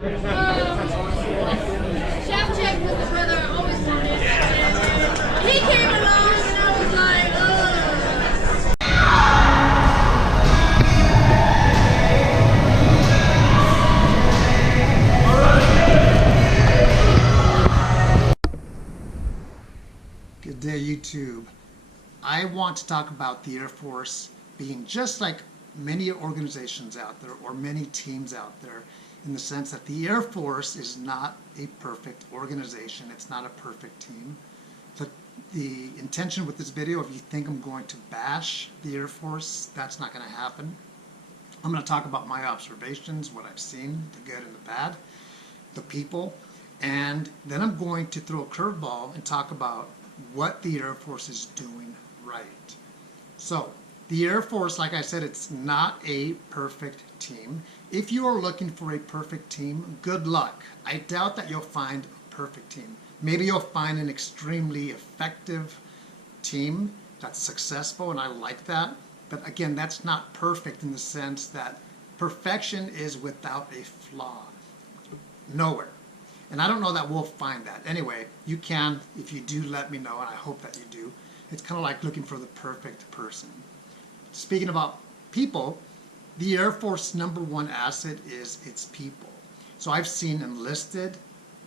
Chef Check was the brother I always wanted. He came along and I was like, Good day, YouTube. I want to talk about the Air Force being just like many organizations out there or many teams out there, in the sense that the Air Force is not a perfect organization. It's not a perfect team. The intention with this video, if you think I'm going to bash the Air Force, that's not going to happen. I'm going to talk about my observations, what I've seen, the good and the bad, the people, and then I'm going to throw a curveball and talk about what the Air Force is doing right. So, the Air Force, like I said, it's not a perfect team. If you are looking for a perfect team, good luck. I doubt that you'll find a perfect team. Maybe you'll find an extremely effective team that's successful, and I like that. But again, that's not perfect in the sense that perfection is without a flaw. Nowhere. And I don't know that we'll find that. Anyway, you can. If you do, let me know, and I hope that you do. It's kind of like looking for the perfect person. Speaking about people, the Air Force's #1 asset is its people. So I've seen enlisted,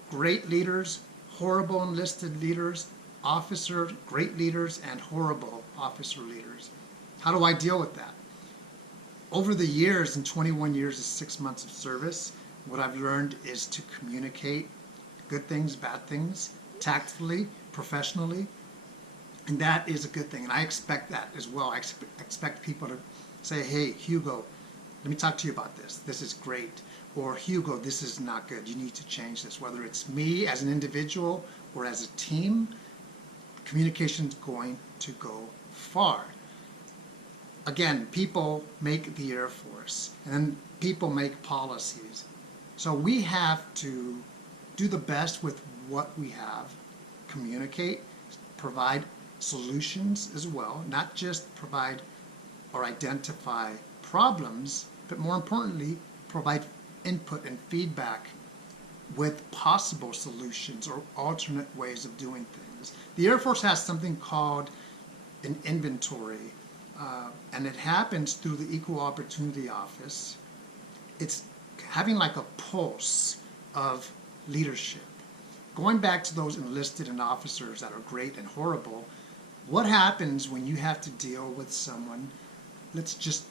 great leaders, horrible enlisted leaders, officer, great leaders, and horrible officer leaders. How do I deal with that? Over the years, in 21 years of 6 months of service, what I've learned is to communicate good things, bad things, tactfully, professionally, and that is a good thing. And I expect that as well. I expect people to say, hey, Hugo, let me talk to you about this. This is great. Or Hugo, this is not good. You need to change this. Whether it's me as an individual or as a team, communication is going to go far. Again, people make the Air Force, and people make policies. So we have to do the best with what we have, communicate, provide solutions as well, not just provide or identify problems, but more importantly, provide input and feedback with possible solutions or alternate ways of doing things. The Air Force has something called an inventory, and it happens through the Equal Opportunity Office. It's having like a pulse of leadership. Going back to those enlisted and officers that are great and horrible, what happens when you have to deal with someone, let's just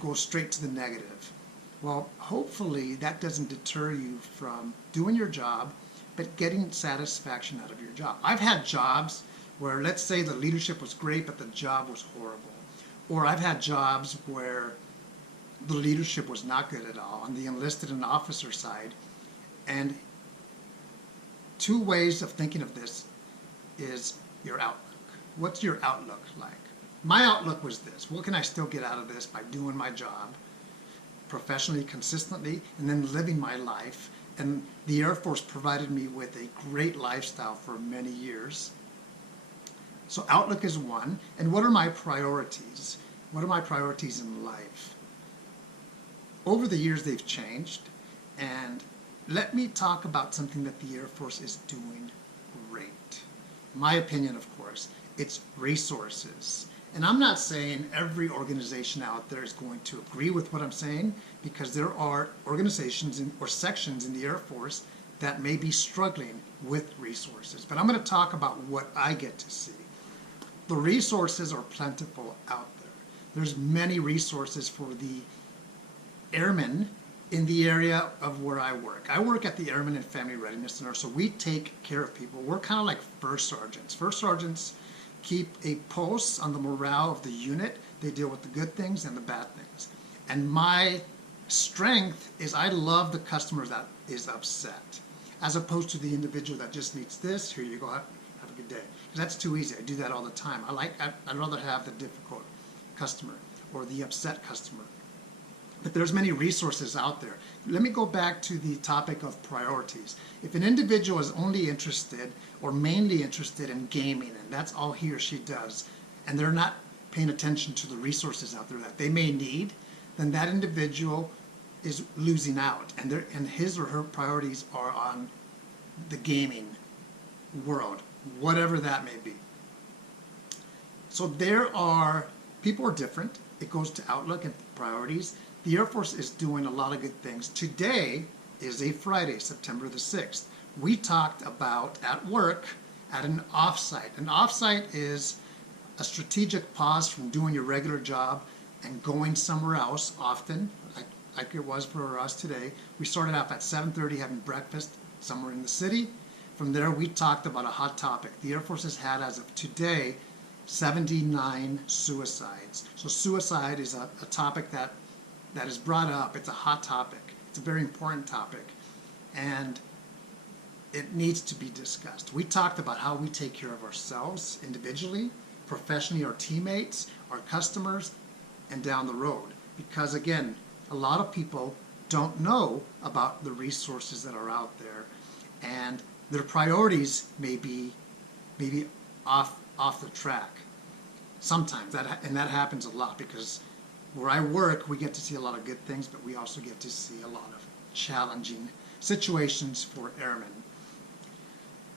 go straight to the negative. Well, hopefully that doesn't deter you from doing your job, but getting satisfaction out of your job. I've had jobs where, let's say the leadership was great, but the job was horrible. Or I've had jobs where the leadership was not good at all on the enlisted and officer side. And two ways of thinking of this is your outlook. What's your outlook like? My outlook was this: what can I still get out of this by doing my job professionally, consistently, and then living my life? And the Air Force provided me with a great lifestyle for many years. So outlook is one. And what are my priorities? What are my priorities in life? Over the years, they've changed. And let me talk about something that the Air Force is doing great. My opinion, of course, it's resources. And I'm not saying every organization out there is going to agree with what I'm saying, because there are organizations or sections in the Air Force that may be struggling with resources. But I'm going to talk about what I get to see. The resources are plentiful out there. There's many resources for the airmen in the area of where I work. I work at the Airmen and Family Readiness Center, so we take care of people. We're kind of like first sergeants. First sergeants keep a pulse on the morale of the unit. They deal with the good things and the bad things. And my strength is I love the customer that is upset, as opposed to the individual that just needs this. Here you go, have a good day. Because that's too easy. I do that all the time. I'd rather have the difficult customer or the upset customer. But there's many resources out there. Let me go back to the topic of priorities. If an individual is only interested or mainly interested in gaming, and that's all he or she does, and they're not paying attention to the resources out there that they may need, then that individual is losing out, and his or her priorities are on the gaming world, whatever that may be. So people are different. It goes to outlook and priorities. The Air Force is doing a lot of good things. Today is a Friday, September the 6th. We talked about at work at an offsite. An offsite is a strategic pause from doing your regular job and going somewhere else, often, like it was for us today. We started off at 7:30 having breakfast somewhere in the city. From there, we talked about a hot topic. The Air Force has had, as of today, 79 suicides. So suicide is a topic that is brought up. It's a hot topic. It's a very important topic. And it needs to be discussed. We talked about how we take care of ourselves individually, professionally, our teammates, our customers, and down the road. Because again, a lot of people don't know about the resources that are out there, and their priorities may be off the track. Sometimes that happens a lot, because where I work, we get to see a lot of good things, but we also get to see a lot of challenging situations for airmen.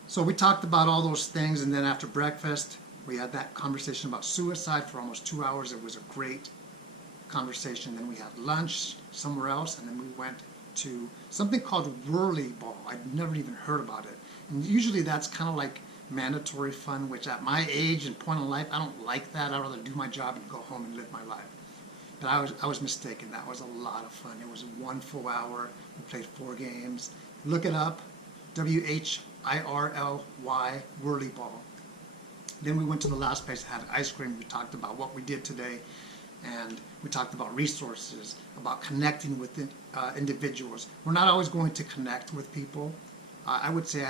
So we talked about all those things, and then after breakfast, we had that conversation about suicide for almost 2 hours. It was a great conversation. Then we had lunch somewhere else, and then we went to something called whirly ball. I'd never even heard about it. And usually that's kind of like mandatory fun, which at my age and point in life, I don't like that. I'd rather do my job and go home and live my life. But I was mistaken. That was a lot of fun. It was 1 full hour. We played 4 games. Look it up, WHIRLY, whirly ball. Then we went to the last place that had ice cream. We talked about what we did today, and we talked about resources, about connecting with individuals. We're not always going to connect with people. I would say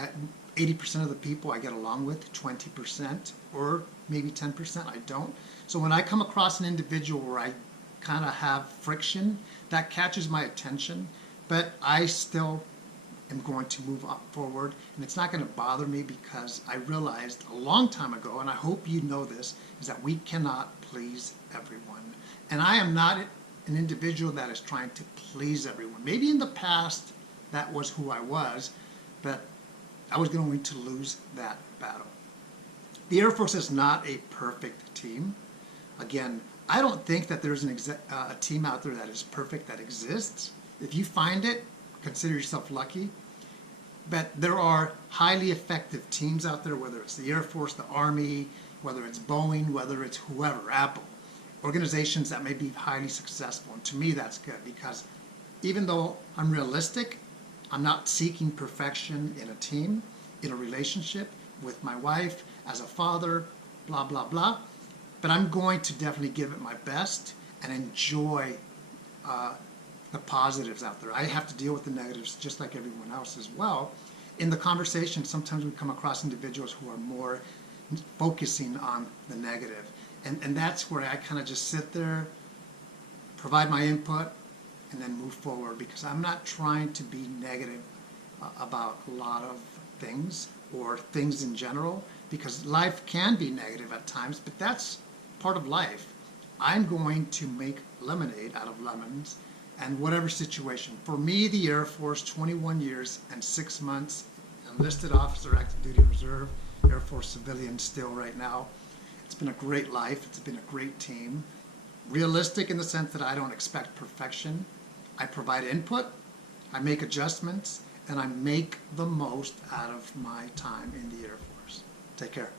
80% of the people I get along with, 20% or maybe 10% I don't. So when I come across an individual where I kind of have friction, that catches my attention, but I still am going to move up forward, and it's not going to bother me, because I realized a long time ago, and I hope you know this, is that we cannot please everyone. And I am not an individual that is trying to please everyone. Maybe in the past that was who I was, but I was going to lose that battle. The Air Force is not a perfect team. Again, I don't think that there's a team out there that is perfect that exists. If you find it, consider yourself lucky. But there are highly effective teams out there, whether it's the Air Force, the Army, whether it's Boeing, whether it's whoever, Apple, organizations that may be highly successful. And to me, that's good, because even though I'm realistic, I'm not seeking perfection in a team, in a relationship with my wife, as a father, blah, blah, blah. But I'm going to definitely give it my best and enjoy the positives out there. I have to deal with the negatives just like everyone else as well. In the conversation, sometimes we come across individuals who are more focusing on the negative. And that's where I kind of just sit there, provide my input, and then move forward, because I'm not trying to be negative about a lot of things or things in general, because life can be negative at times, but that's part of life. I'm going to make lemonade out of lemons, and whatever situation. For me, the Air Force, 21 years and 6 months, enlisted officer, active duty reserve, Air Force civilian still right now. It's been a great life. It's been a great team. Realistic in the sense that I don't expect perfection. I provide input, I make adjustments, and I make the most out of my time in the Air Force. Take care.